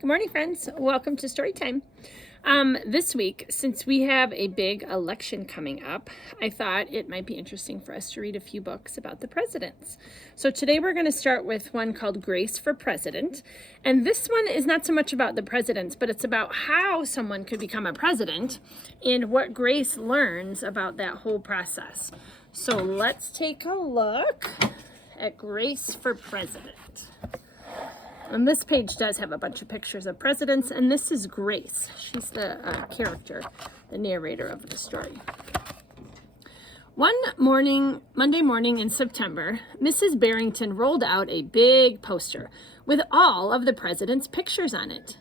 Good morning, friends. Welcome to Story Time. This week, since we have a big election coming up, I thought it might be interesting for us to read a few books about the presidents. So today we're going to start with one called Grace for President. And this one is not so much about the presidents, but it's about how someone could become a president and what Grace learns about that whole process. So let's take a look at Grace for President. And this page does have a bunch of pictures of presidents, and this is Grace. She's the character, the narrator of the story. One morning, Monday morning in September, Mrs. Barrington rolled out a big poster with all of the president's pictures on it.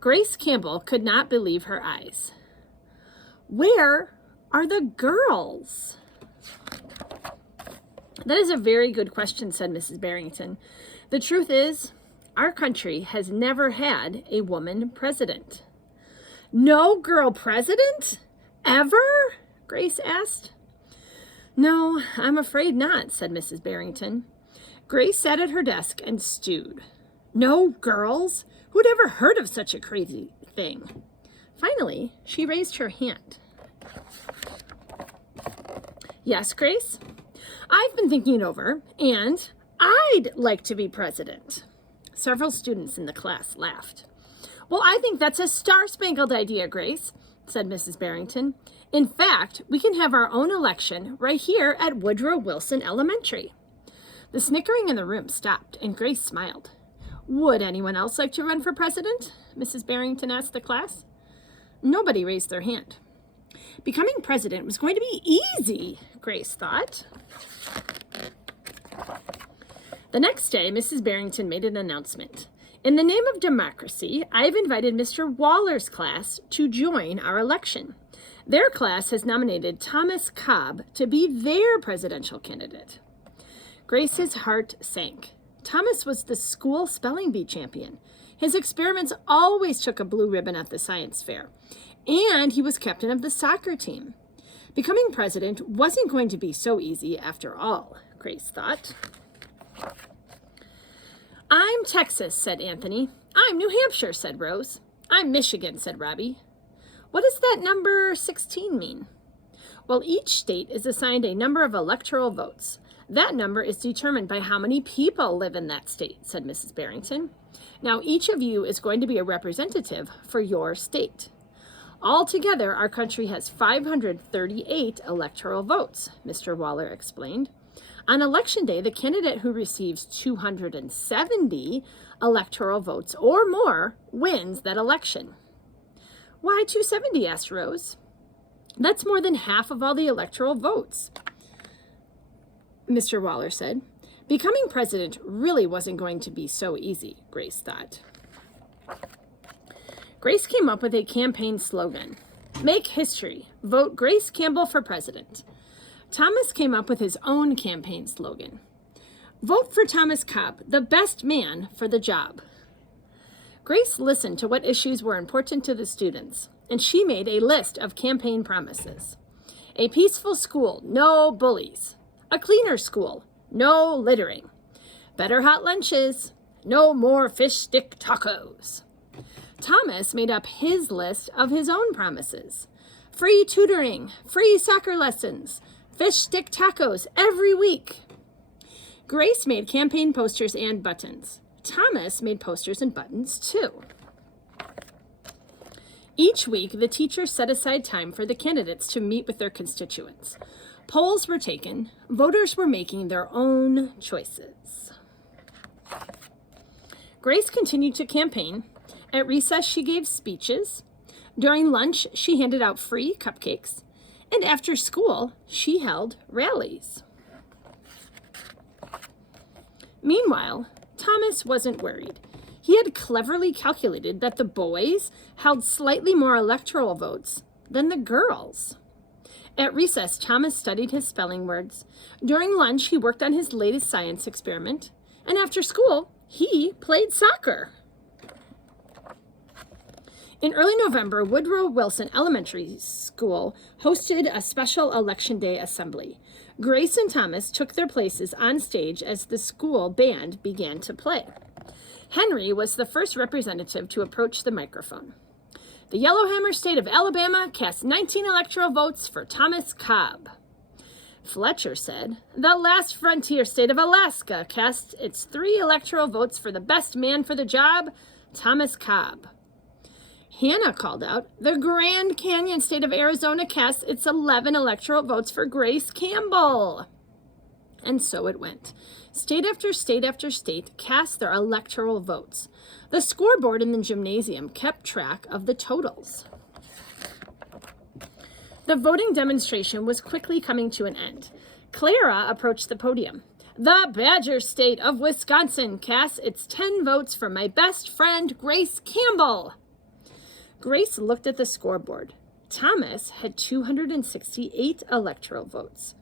Grace Campbell could not believe her eyes. "Where are the girls?" "That is a very good question," said Mrs. Barrington. "The truth is, our country has never had a woman president." "No girl president? Ever?" Grace asked. "No, I'm afraid not," said Mrs. Barrington. Grace sat at her desk and stewed. No girls? Who'd ever heard of such a crazy thing? Finally, she raised her hand. "Yes, Grace? I've been thinking it over, and I'd like to be president." Several students in the class laughed. "Well, I think that's a star-spangled idea, Grace," said Mrs. Barrington. "In fact, we can have our own election right here at Woodrow Wilson Elementary." The snickering in the room stopped, and Grace smiled. "Would anyone else like to run for president?" Mrs. Barrington asked the class. Nobody raised their hand. Becoming president was going to be easy, Grace thought. The next day, Mrs. Barrington made an announcement. "In the name of democracy, I've invited Mr. Waller's class to join our election. Their class has nominated Thomas Cobb to be their presidential candidate." Grace's heart sank. Thomas was the school spelling bee champion. His experiments always took a blue ribbon at the science fair, and he was captain of the soccer team. Becoming president wasn't going to be so easy after all, Grace thought. "I'm Texas," said Anthony. "I'm New Hampshire," said Rose. "I'm Michigan," said Robbie. "What does that number 16 mean?" "Well, each state is assigned a number of electoral votes. That number is determined by how many people live in that state," said Mrs. Barrington. "Now, each of you is going to be a representative for your state. Altogether, our country has 538 electoral votes," Mr. Waller explained. "On election day, the candidate who receives 270 electoral votes or more wins that election." "Why 270? asked Rose. "That's more than half of all the electoral votes," Mr. Waller said. Becoming president really wasn't going to be so easy, Grace thought. Grace came up with a campaign slogan: "Make history. Vote Grace Campbell for president." Thomas came up with his own campaign slogan: "Vote for Thomas Cobb, the best man for the job." Grace listened to what issues were important to the students, and she made a list of campaign promises. A peaceful school, no bullies. A cleaner school, no littering. Better hot lunches, no more fish stick tacos. Thomas made up his list of his own promises: free tutoring, free soccer lessons, fish stick tacos every week. Grace made campaign posters and buttons. Thomas made posters and buttons too. Each week, the teachers set aside time for the candidates to meet with their constituents. Polls were taken. Voters were making their own choices. Grace continued to campaign. At recess, she gave speeches. During lunch, she handed out free cupcakes. And after school, she held rallies. Meanwhile, Thomas wasn't worried. He had cleverly calculated that the boys held slightly more electoral votes than the girls. At recess, Thomas studied his spelling words. During lunch, he worked on his latest science experiment. And after school, he played soccer. In early November, Woodrow Wilson Elementary School hosted a special Election Day assembly. Grace and Thomas took their places on stage as the school band began to play. Henry was the first representative to approach the microphone. The Yellowhammer state of Alabama cast 19 electoral votes for Thomas Cobb. Fletcher said, the last frontier state of Alaska cast its 3 electoral votes for the best man for the job, Thomas Cobb. Hannah called out, the Grand Canyon state of Arizona cast its 11 electoral votes for Grace Campbell. And so it went. State after state after state cast their electoral votes. The scoreboard in the gymnasium kept track of the totals. The voting demonstration was quickly coming to an end. Clara approached the podium. The Badger state of Wisconsin cast its 10 votes for my best friend, Grace Campbell. Grace looked at the scoreboard. Thomas had 268 electoral votes.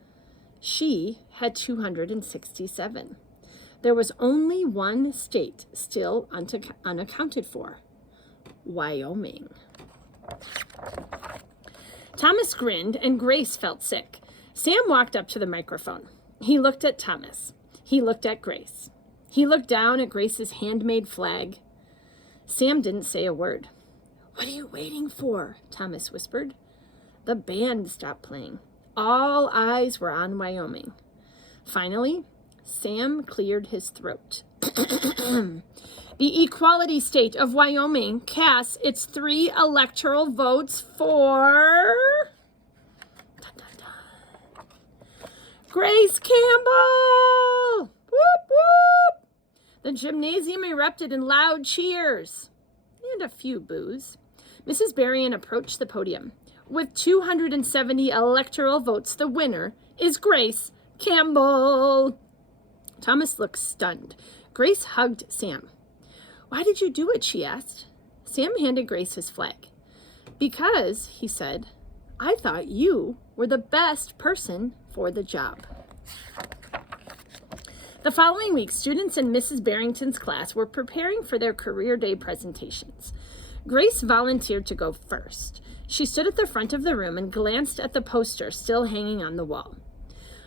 She had 267. There was only one state still unaccounted for, Wyoming. Thomas grinned and Grace felt sick. Sam walked up to the microphone. He looked at Thomas. He looked at Grace. He looked down at Grace's handmade flag. Sam didn't say a word. What are you waiting for? Thomas whispered. The band stopped playing. All eyes were on Wyoming. Finally, Sam cleared his throat. The equality state of Wyoming casts its 3 electoral votes for dun, dun, dun, Grace Campbell! Whoop, whoop! The gymnasium erupted in loud cheers and a few boos. Mrs. Berrien approached the podium. With 270 electoral votes, the winner is Grace Campbell. Thomas looked stunned. Grace hugged Sam. Why did you do it? She asked. Sam handed Grace his flag. Because, he said, I thought you were the best person for the job. The following week, students in Mrs. Barrington's class were preparing for their career day presentations. Grace volunteered to go first. She stood at the front of the room and glanced at the poster still hanging on the wall.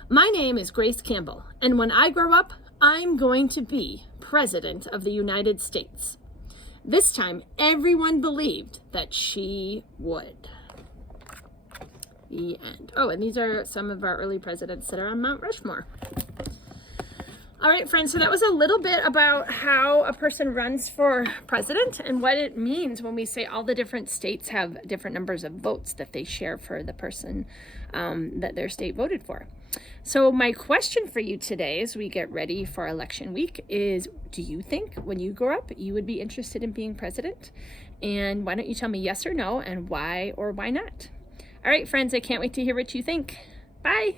My name is Grace Campbell, and when I grow up, I'm going to be President of the United States. This time, everyone believed that she would. The end. Oh, and these are some of our early presidents that are on Mount Rushmore. All right, friends, so that was a little bit about how a person runs for president and what it means when we say all the different states have different numbers of votes that they share for the person that their state voted for. So my question for you today as we get ready for election week is, do you think when you grow up you would be interested in being president? And why don't you tell me yes or no and why or why not? All right, friends, I can't wait to hear what you think. Bye.